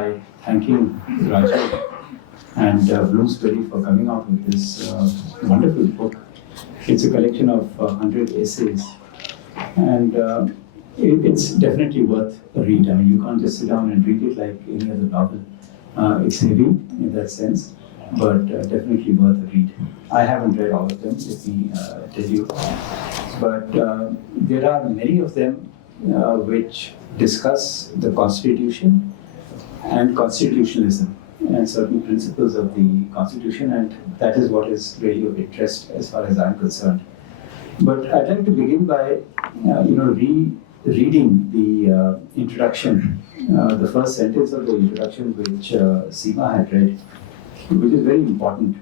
by thanking Rajiv and Bloomsbury for coming out with this wonderful book. It's a collection of 100 essays, and it's definitely worth a read. I mean, you can't just sit down and read it like any other novel. It's heavy in that sense, but definitely worth a read. I haven't read all of them, let me tell you, but there are many of them which discuss the Constitution and constitutionalism and certain principles of the Constitution, and that is what is really of interest as far as I'm concerned. But I'd like to begin by, reading the introduction, the first sentence of the introduction which Seema had read, which is very important.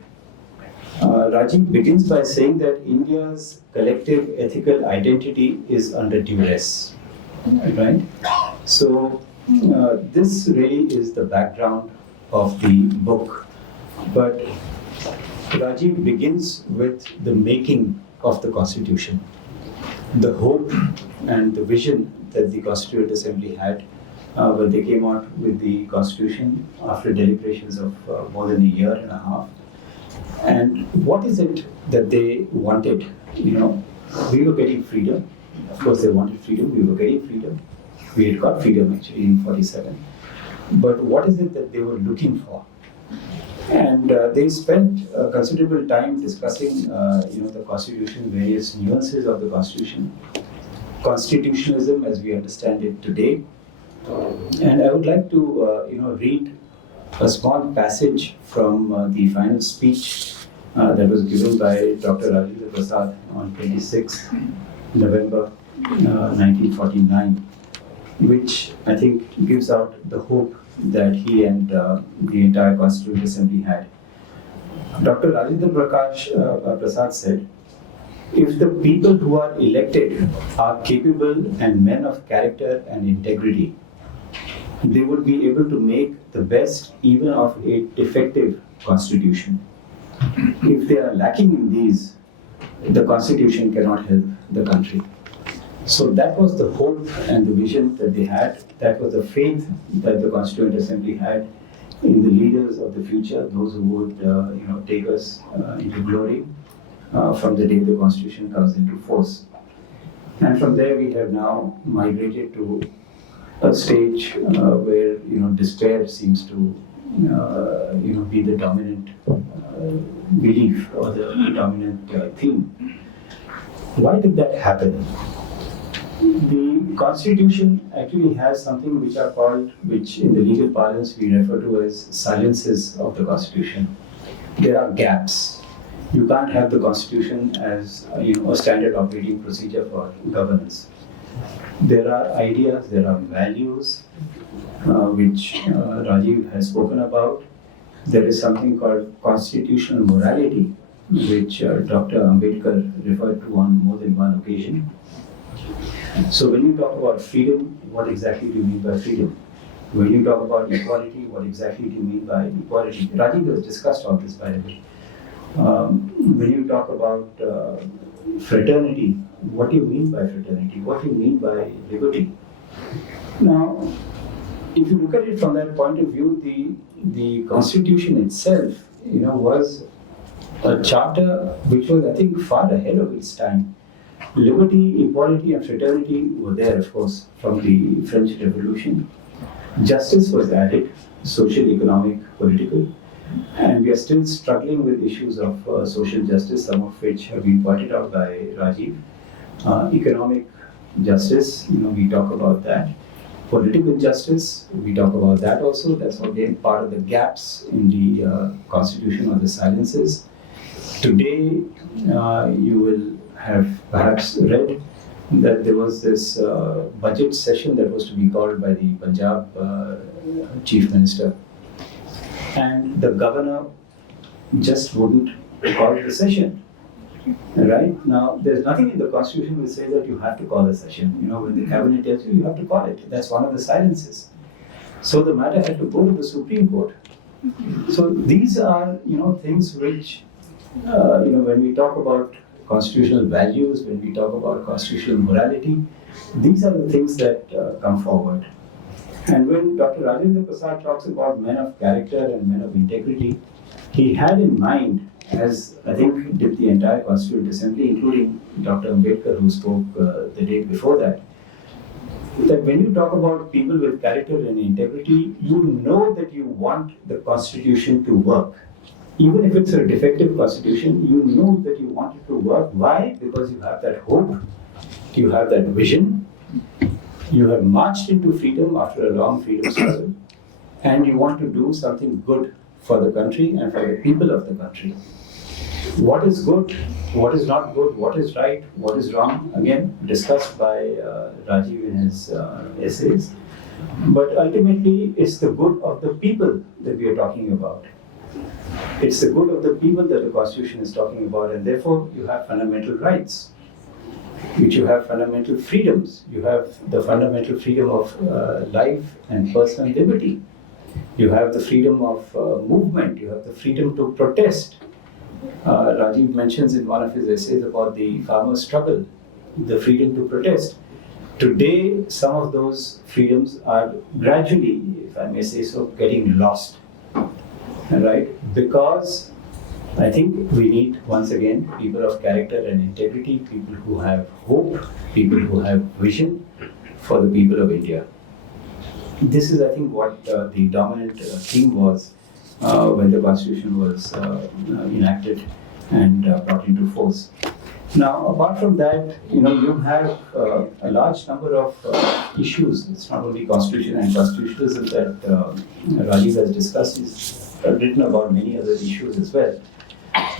Rajiv begins by saying that India's collective ethical identity is under duress, right? So this really is the background of the book, but Rajiv begins with the making of the Constitution, the hope and the vision that the Constituent Assembly had when they came out with the Constitution after deliberations of more than a year and a half. And what is it that they wanted? You know, we were getting freedom. Of course, they wanted freedom. We were getting freedom. We had got freedom actually in 47. But what is it that they were looking for? And they spent considerable time discussing, the Constitution, various nuances of the Constitution, constitutionalism as we understand it today. And I would like to, read a small passage from the final speech that was given by Dr. Rajendra Prasad on 26 November 1949, which I think gives out the hope that he and the entire Constituent Assembly had. Dr. Rajendra Prasad said, "If the people who are elected are capable and men of character and integrity, they would be able to make the best even of a defective constitution. If they are lacking in these, the constitution cannot help the country." So that was the hope and the vision that they had. That was the faith that the Constituent Assembly had in the leaders of the future, those who would take us into glory from the day the Constitution comes into force. And from there we have now migrated to a stage where despair seems to be the dominant belief or the dominant theme. Why did that happen? The Constitution actually has something which in the legal parlance we refer to as silences of the Constitution. There are gaps. You can't have the Constitution as a standard operating procedure for governance. There are ideas, there are values which Rajiv has spoken about. There is something called constitutional morality, which Dr. Ambedkar referred to on more than one occasion. So when you talk about freedom, what exactly do you mean by freedom? When you talk about equality, what exactly do you mean by equality? Rajiv has discussed all this, by the way. When you talk about fraternity, what do you mean by fraternity? What do you mean by liberty? Now, if you look at it from that point of view, the Constitution itself, was a charter which was, I think, far ahead of its time. Liberty, equality, and fraternity were there, of course, from the French Revolution. Justice was added, social, economic, political. And we are still struggling with issues of social justice, some of which have been pointed out by Rajiv. Economic justice, we talk about that. Political justice, we talk about that also. That's again part of the gaps in the Constitution or the silences. Today, you will have perhaps read that there was this budget session that was to be called by the Punjab Chief Minister. And the governor just wouldn't call the session. Right? Now, there's nothing in the Constitution which says that you have to call a session. When the cabinet tells you, you have to call it. That's one of the silences. So the matter had to go to the Supreme Court. So these are, things which, when we talk about constitutional values, when we talk about constitutional morality, these are the things that come forward. And when Dr. Rajendra Prasad talks about men of character and men of integrity, he had in mind, as I think did the entire Constituent Assembly, including Dr. Ambedkar, who spoke the day before that when you talk about people with character and integrity, you know that you want the Constitution to work. Even if it's a defective Constitution, you know that you want it to work. Why? Because you have that hope, you have that vision, you have marched into freedom after a long freedom struggle, and you want to do something good for the country and for the people of the country. What is good, what is not good, what is right, what is wrong, again discussed by Rajiv in his essays. But ultimately, it's the good of the people that we are talking about. It's the good of the people that the Constitution is talking about, and therefore you have fundamental rights, which you have fundamental freedoms. You have the fundamental freedom of life and personal liberty. You have the freedom of movement. You have the freedom to protest. Rajiv mentions in one of his essays about the farmers' struggle, the freedom to protest. Today, some of those freedoms are gradually, if I may say so, getting lost. Right? Because I think we need, once again, people of character and integrity, people who have hope, people who have vision for the people of India. This is, I think, what the dominant theme was when the Constitution was enacted and brought into force. Now, apart from that, you have a large number of issues. It's not only Constitution and constitutionalism that Rajiv has discussed. He's written about many other issues as well.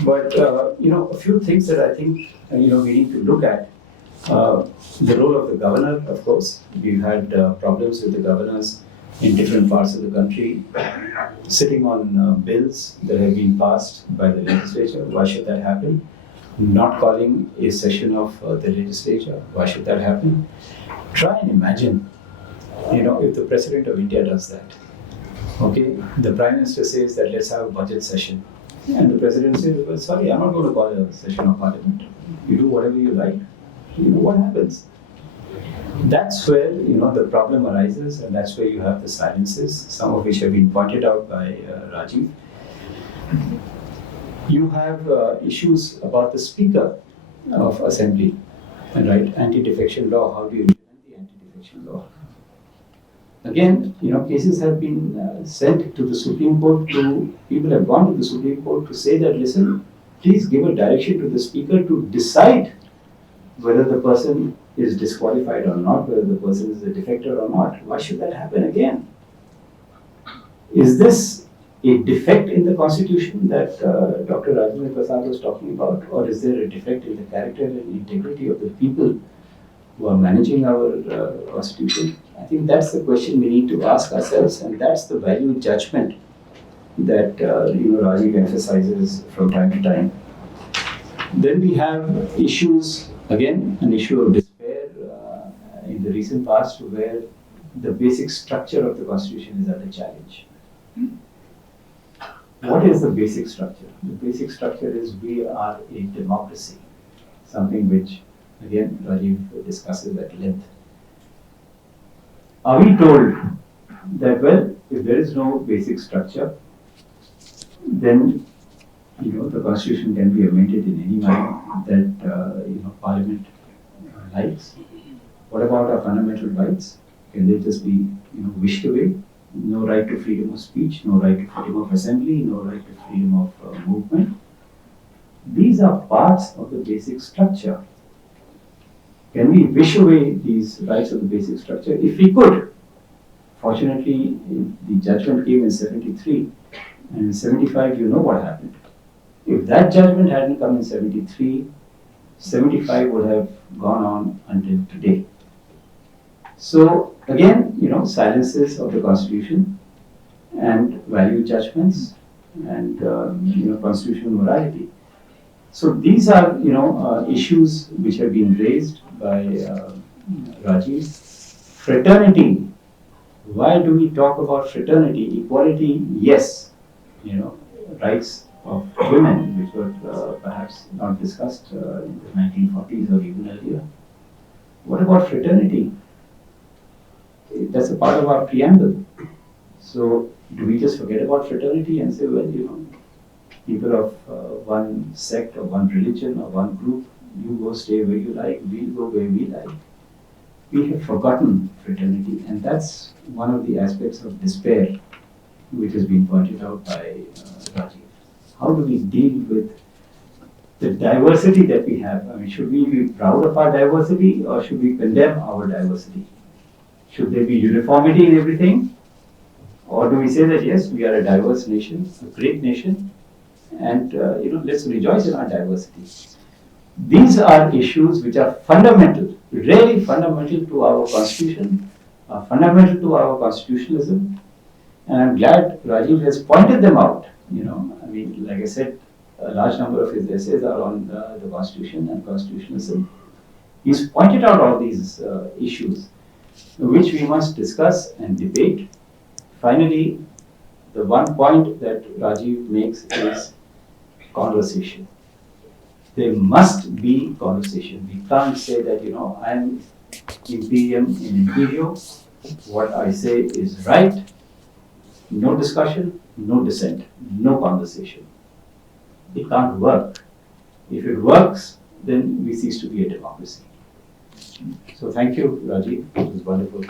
But a few things that I think we need to look at. The role of the governor, of course. We've had problems with the governors in different parts of the country, sitting on bills that have been passed by the legislature. Why should that happen? Not calling a session of the legislature. Why should that happen? Try and imagine, if the President of India does that. Okay, the Prime Minister says that let's have a budget session. And the President says, well, sorry, I'm not going to call a session of Parliament. You do whatever you like. What happens? That's where the problem arises, and that's where you have the silences, some of which have been pointed out by Rajiv. You have issues about the Speaker of Assembly, right? Anti-defection law. How do you implement the anti-defection law? Again, cases have been sent to the Supreme Court. People have gone to the Supreme Court to say that, listen, please give a direction to the Speaker to decide whether the person is disqualified or not, whether the person is a defector or not. Why should that happen again? Is this a defect in the Constitution that Dr. Rajendra Prasad was talking about, or is there a defect in the character and integrity of the people who are managing our Constitution? I think that's the question we need to ask ourselves, and that's the value judgment that Rajiv emphasizes from time to time. Then we have issues, again, an issue of despair in the recent past, where the basic structure of the Constitution is under challenge. What is the basic structure? The basic structure is we are a democracy, something which, again, Rajiv discusses at length. Are we told that, well, if there is no basic structure, then the Constitution can be amended in any manner that Parliament likes? What about our fundamental rights? Can they just be wished away? No right to freedom of speech, no right to freedom of assembly, no right to freedom of movement. These are parts of the basic structure. Can we wish away these rights of the basic structure? If we could. Fortunately, the judgment came in 73, and in 75, what happened. If that judgment hadn't come in 73, 75 would have gone on until today. So again, silences of the Constitution and value judgments and constitutional morality. So these are issues which have been raised by Rajiv. Fraternity. Why do we talk about fraternity? Equality, yes. Rights of women, which were perhaps not discussed in the 1940s or even earlier. What about fraternity? that's a part of our preamble. So do we just forget about fraternity and say, well, you know, people of one sect or one religion or one group, you go stay where you like, we'll go where we like. We have forgotten fraternity, and that's one of the aspects of despair which has been pointed out by Rajiv. How do we deal with the diversity that we have? I mean, should we be proud of our diversity or should we condemn our diversity? Should there be uniformity in everything? Or do we say that yes, we are a diverse nation, a great nation, and let's rejoice in our diversity? These are issues which are fundamental, really fundamental to our constitution, fundamental to our constitutionalism, and I'm glad Rajiv has pointed them out. I mean, like I said, a large number of his essays are on the constitution and constitutionalism. He's pointed out all these issues, which we must discuss and debate. Finally, the one point that Rajiv makes is conversation. There must be conversation. We can't say that, I'm imperium in imperio, what I say is right, no discussion, no dissent, no conversation. It can't work. If it works, then we cease to be a democracy. So thank you, Rajiv. It was wonderful.